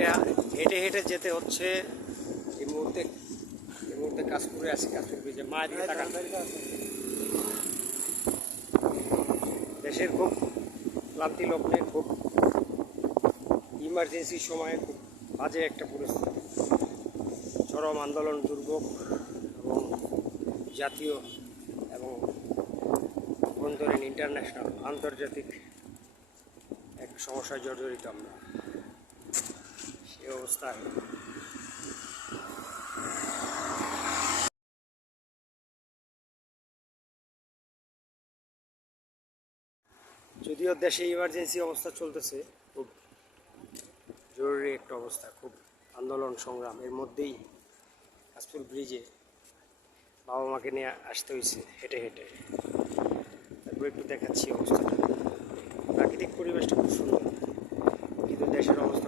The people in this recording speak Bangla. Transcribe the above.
হেঁটে হেঁটে হেঁটে যেতে হচ্ছে। এই মুহূর্তে এই মুহূর্তে কাশপুরে আছি কাশপুর ব্রিজে মায়ের দিকে তাকান। দেশের খুব ক্লান্তি লগ্নে, খুব ইমার্জেন্সির সময়ে খুব বাজে একটা পরিস্থিতি। চরম আন্দোলন দুর্ভোগ এবং জাতীয় এবং অভ্যন্তরীণ ইন্টারন্যাশনাল আন্তর্জাতিক এক সমস্যায় জর্জরিত আমরা। অবস্থায় যদিও দেশে ইমার্জেন্সি অবস্থা চলতেছে, খুব জরুরি একটা অবস্থা, খুব আন্দোলন সংগ্রাম। এর মধ্যেই কাশপুর ব্রিজে বাবা মাকে নিয়ে আসতে হয়েছে, হেঁটে হেঁটে। তারপর একটু দেখাচ্ছি অবস্থাটা প্রাকৃতিক পরিবেশটা খুব সুন্দর, কিন্তু দেশের অবস্থা